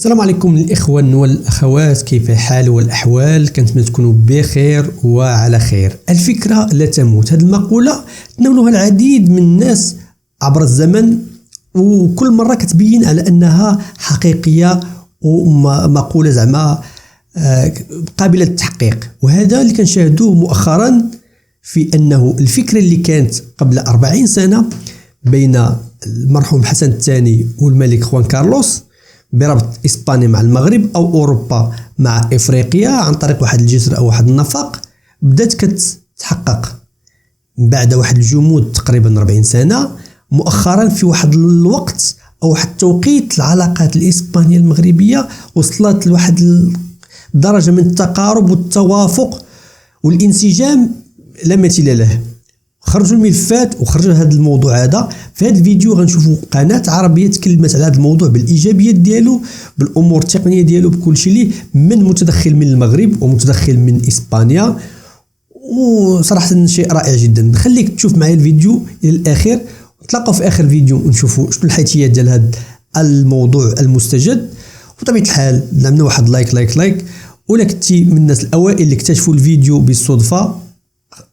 السلام عليكم الإخوان والأخوات، كيف الحال والأحوال؟ كنتمنى تكونوا بخير وعلى خير. الفكرة لا تموت، هذه المقولة تناولها العديد من الناس عبر الزمن، وكل مرة كتبين على أنها حقيقية ومقولة زعما قابلة للتحقيق. وهذا اللي كنشاهدوه مؤخرا، في أنه الفكرة اللي كانت قبل 40 سنة بين المرحوم حسن الثاني والملك خوان كارلوس بربط إسبانيا مع المغرب أو أوروبا مع إفريقيا عن طريق واحد الجسر أو واحد النفق، بدات كتحقق بعد واحد الجمود تقريبا 40 سنة. مؤخرا في واحد الوقت أو واحد التوقيت العلاقات الإسبانية المغربية وصلت لواحد درجة من التقارب والتوافق والانسجام لا مثيل له. خرجوا الملفات وخرج هذا الموضوع هذا. في هذا الفيديو غنشوفوا قناة عربية تكلمت على هذا الموضوع بالإيجابيات ديالو، بالأمور التقنية ديالو، بكل شيء ليه من متدخل من المغرب ومتدخل من إسبانيا، وصراحة شيء رائع جدا. نخليك تشوف معايا الفيديو إلى الآخر، نتلاقاو في آخر الفيديو ونشوفوا شنو الحيثيات ديال هذا الموضوع المستجد. وطبيعة الحال نعملوا واحد لايك، ولا كنتي من الناس الأوائل اللي اكتشفوا الفيديو بالصدفة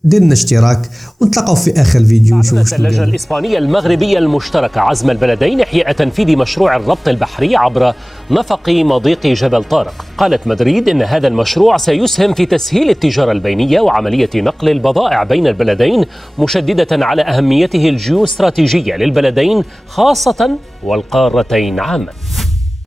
دير لنا اشتراك، ونتلاقاو في آخر الفيديو نشوف. اللجنة الإسبانية المغربية المشتركة عزم البلدين إحياء تنفيذ مشروع الربط البحري عبر نفق مضيق جبل طارق. قالت مدريد إن هذا المشروع سيسهم في تسهيل التجارة البينية وعملية نقل البضائع بين البلدين، مشددة على أهميته الجيوستراتيجية للبلدين خاصة والقارتين عامة.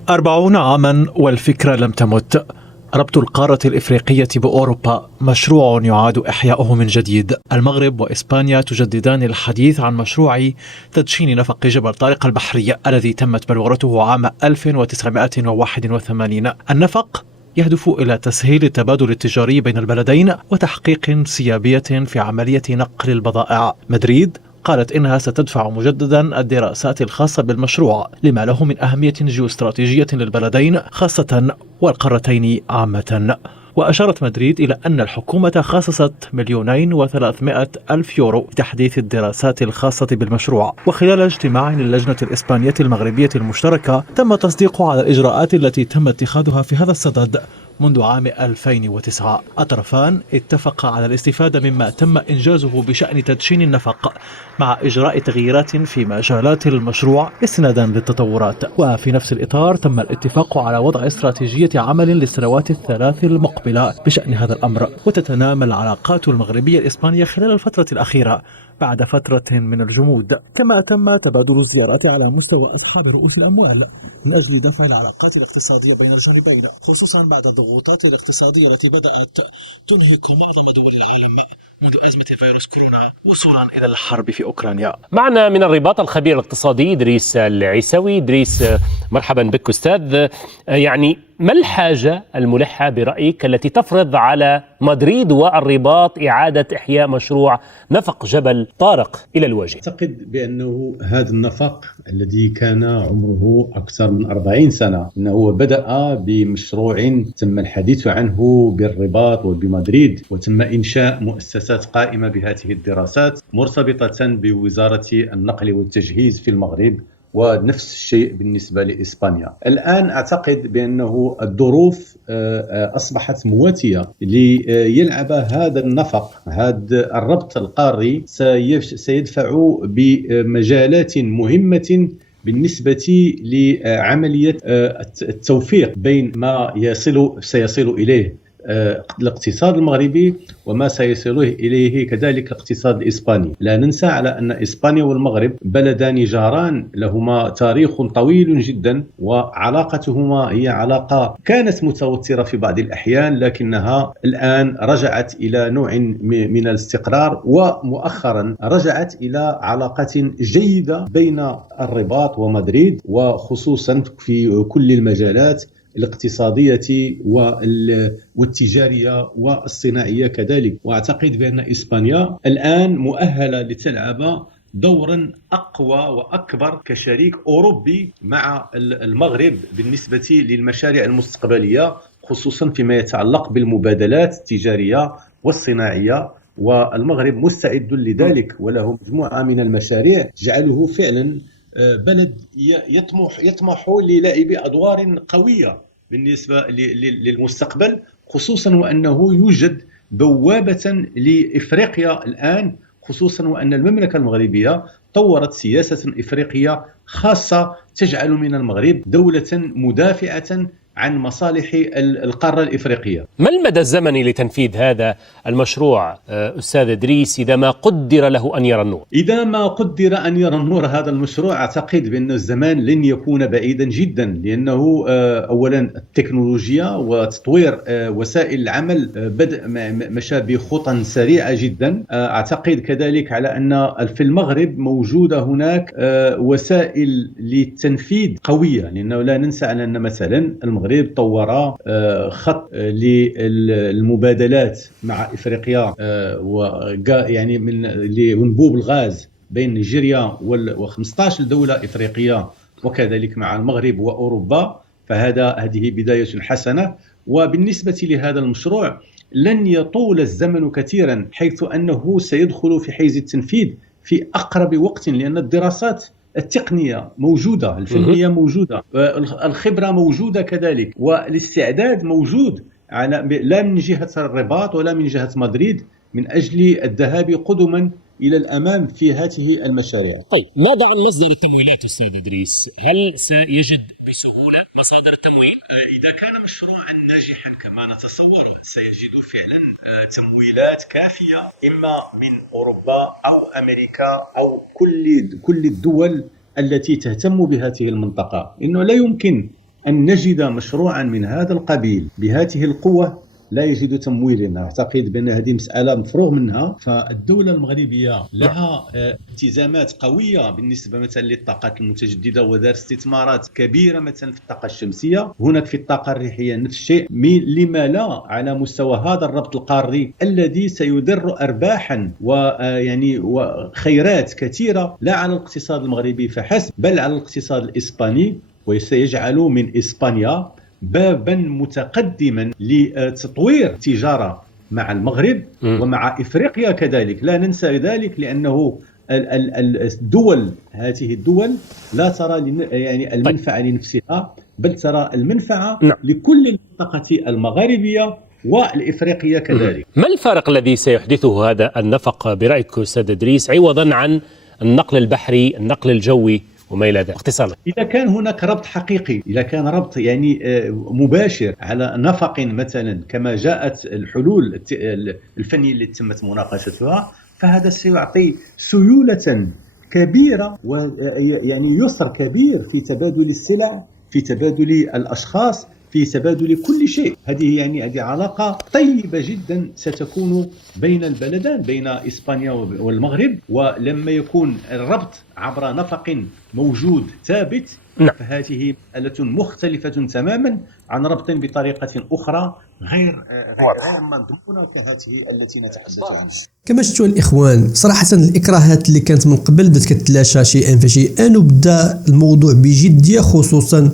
40 عاما والفكرة لم تمت. ربط القارة الإفريقية بأوروبا مشروع يعاد إحياؤه من جديد. المغرب وإسبانيا تجددان الحديث عن مشروع تدشين نفق جبل طارق البحري الذي تمت بلورته عام 1981. النفق يهدف إلى تسهيل التبادل التجاري بين البلدين وتحقيق سيابية في عملية نقل البضائع. مدريد قالت إنها ستدفع مجددا الدراسات الخاصة بالمشروع لما له من أهمية جيوستراتيجية للبلدين خاصة والقارتين عامة. وأشارت مدريد إلى أن الحكومة خصصت 2,300,000 يورو لتحديث الدراسات الخاصة بالمشروع. وخلال اجتماع للجنة الإسبانية المغربية المشتركة تم التصديق على الإجراءات التي تم اتخاذها في هذا الصدد منذ عام 2009. الطرفان اتفقا على الاستفادة مما تم إنجازه بشأن تدشين النفق مع إجراء تغييرات في مجالات المشروع استنادا للتطورات. وفي نفس الإطار تم الاتفاق على وضع استراتيجية عمل للسنوات الثلاث المقبلة بشأن هذا الأمر. وتتنامى العلاقات المغربية الإسبانية خلال الفترة الأخيرة بعد فترة من الجمود، كما تم تبادل الزيارات على مستوى أصحاب رؤوس الأموال من أجل دفع العلاقات الاقتصادية بين الجانبين، خصوصا بعد الضغوطات الاقتصادية التي بدأت تنهك معظم دول العالم منذ أزمة فيروس كورونا وصولا إلى الحرب في أوكرانيا. معنا من الرباط الخبير الاقتصادي إدريس العيسوي. إدريس، مرحبا بك أستاذ. يعني ما الحاجة الملحة برأيك التي تفرض على مدريد والرباط إعادة إحياء مشروع نفق جبل طارق إلى الوجه؟ أعتقد بأنه هذا النفق الذي كان عمره أكثر من 40 سنة أنه بدأ بمشروع تم الحديث عنه بالرباط وبمدريد، وتم إنشاء مؤسسات قائمة بهذه الدراسات مرتبطة بوزارة النقل والتجهيز في المغرب، ونفس الشيء بالنسبة لإسبانيا. الآن أعتقد بأنه الظروف أصبحت مواتية ليلعب هذا النفق، هذا الربط القاري سيدفع بمجالات مهمة بالنسبة لعملية التوفيق بين ما سيصل إليه الاقتصاد المغربي وما سيصل إليه كذلك الاقتصاد الإسباني. لا ننسى على أن إسبانيا والمغرب بلدان جاران لهما تاريخ طويل جدا، وعلاقتهما هي علاقة كانت متوترة في بعض الأحيان، لكنها الآن رجعت إلى نوع من الاستقرار، ومؤخرا رجعت إلى علاقة جيدة بين الرباط ومدريد، وخصوصا في كل المجالات الاقتصادية والتجارية والصناعية كذلك. وأعتقد بأن إسبانيا الآن مؤهلة لتلعب دورا أقوى وأكبر كشريك أوروبي مع المغرب بالنسبة للمشاريع المستقبلية، خصوصا فيما يتعلق بالمبادلات التجارية والصناعية. والمغرب مستعد لذلك، وله مجموعة من المشاريع تجعله فعلا بلد يطمح للاعب أدوار قوية بالنسبة للمستقبل، خصوصا وأنه يوجد بوابة لإفريقيا الآن، خصوصا وأن المملكة المغربية طورت سياسة إفريقية خاصة تجعل من المغرب دولة مدافعة عن مصالح القارة الإفريقية. ما المدى الزمني لتنفيذ هذا المشروع أستاذ إدريس إذا ما قدر له أن يرى النور؟ إذا ما قدر أن يرى النور هذا المشروع، أعتقد بأن الزمان لن يكون بعيدا جدا، لأنه أولا التكنولوجيا وتطوير وسائل العمل بدأ مشى بخطى سريعة جدا. أعتقد كذلك على أن في المغرب موجودة هناك وسائل للتنفيذ قوية، لأنه لا ننسى أن مثلا المغرب طور خط للمبادلات مع إفريقيا يعني من لأنبوب الغاز بين نيجيريا و15 دولة إفريقية، وكذلك مع المغرب وأوروبا، هذه بداية حسنة. وبالنسبة لهذا المشروع لن يطول الزمن كثيرا، حيث أنه سيدخل في حيز التنفيذ في أقرب وقت، لأن الدراسات التقنية موجودة، الفنية موجودة، الخبرة موجودة كذلك، والاستعداد موجود لا من جهة الرباط ولا من جهة مدريد من أجل الذهاب قدما إلى الأمام في هذه المشاريع. طيب ماذا عن مصدر التمويلات أستاذ إدريس؟ هل سيجد بسهولة مصادر التمويل؟ إذا كان مشروعا ناجحا كما نتصور سيجد فعلا تمويلات كافية، إما من أوروبا أو أمريكا أو كل الدول التي تهتم بهذه المنطقة. إنه لا يمكن أن نجد مشروعا من هذا القبيل بهذه القوة لا يجد تمويل. أعتقد بأن هذه مسألة مفروغ منها. فالدولة المغربية لها التزامات قوية بالنسبة مثلا للطاقات المتجددة، ودار استثمارات كبيرة مثلا في الطاقة الشمسية، هناك في الطاقة الريحية نفس الشيء. لما لا على مستوى هذا الربط القاري الذي سيدر أرباحا ويعني وخيرات كثيرة لا على الاقتصاد المغربي فحسب، بل على الاقتصاد الإسباني، وسيجعل من إسبانيا بابا متقدما لتطوير التجارة مع المغرب ومع إفريقيا كذلك. لا ننسى ذلك، لأنه هذه الدول لا ترى يعني المنفعة لنفسها، بل ترى المنفعة لكل المنطقة المغاربية والإفريقية كذلك. ما الفارق الذي سيحدثه هذا النفق برأيك أستاذ إدريس عوضا عن النقل البحري، النقل الجوي وما إلى ذلك باختصار؟ إذا كان هناك ربط حقيقي، إذا كان ربط يعني مباشر على نفق مثلا كما جاءت الحلول الفنية التي تمت مناقشتها، فهذا سيعطي سيولة كبيرة ويعني يسر كبير في تبادل السلع، في تبادل الأشخاص، في تبادل كل شيء. هذه علاقة طيبة جدا ستكون بين البلدان، بين إسبانيا والمغرب. ولما يكون الربط عبر نفق موجود ثابت، فهذه مسألة مختلفة تماما عن ربط بطريقة أخرى غير مضمونة كهذه التي نتحدث عنها. كما شفتوا الإخوان، صراحة الإكراهات اللي كانت من قبل بدات كتلاشى شيئا فشيئا، وبدا الموضوع بجدية، خصوصا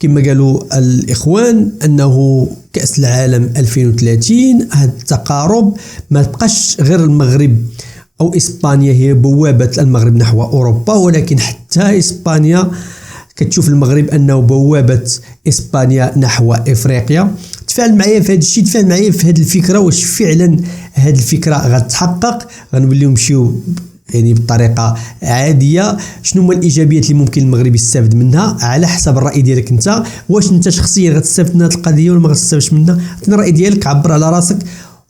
كما قالوا الإخوان أنه كأس العالم 2030 هذا التقارب ما تبقاش غير المغرب أو إسبانيا هي بوابة المغرب نحو أوروبا، ولكن حتى إسبانيا كتشوف المغرب أنه بوابة إسبانيا نحو إفريقيا. تفاعل معايا في هذا الشيء، تفاعل معايا في هذه الفكرة، واش فعلا هذه الفكرة غتحقق، غنوليو نمشيو يعني بطريقة عادية. شنو هما الإيجابيات اللي ممكن المغرب يستافد منها على حسب الرأي ديالك انت؟ واش انت شخصيا غتستافد من هذه القضية ولا ما غتستافدش منها؟ عطينا الرأي ديالك، عبر على راسك،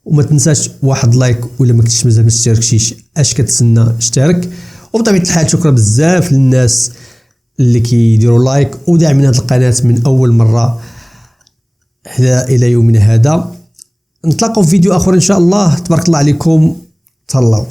وما تنساش واحد لايك، ولا ما كنتش مازال ما اشتركتيش اش كتسنى اشترك. وبطبيعة الحال شكرا بزاف للناس اللي كيديروا لايك وداعمين هذه القناة من أول مرة إلى يومنا هذا. نتلاقوا في فيديو آخر إن شاء الله. تبارك الله عليكم، تهلاو.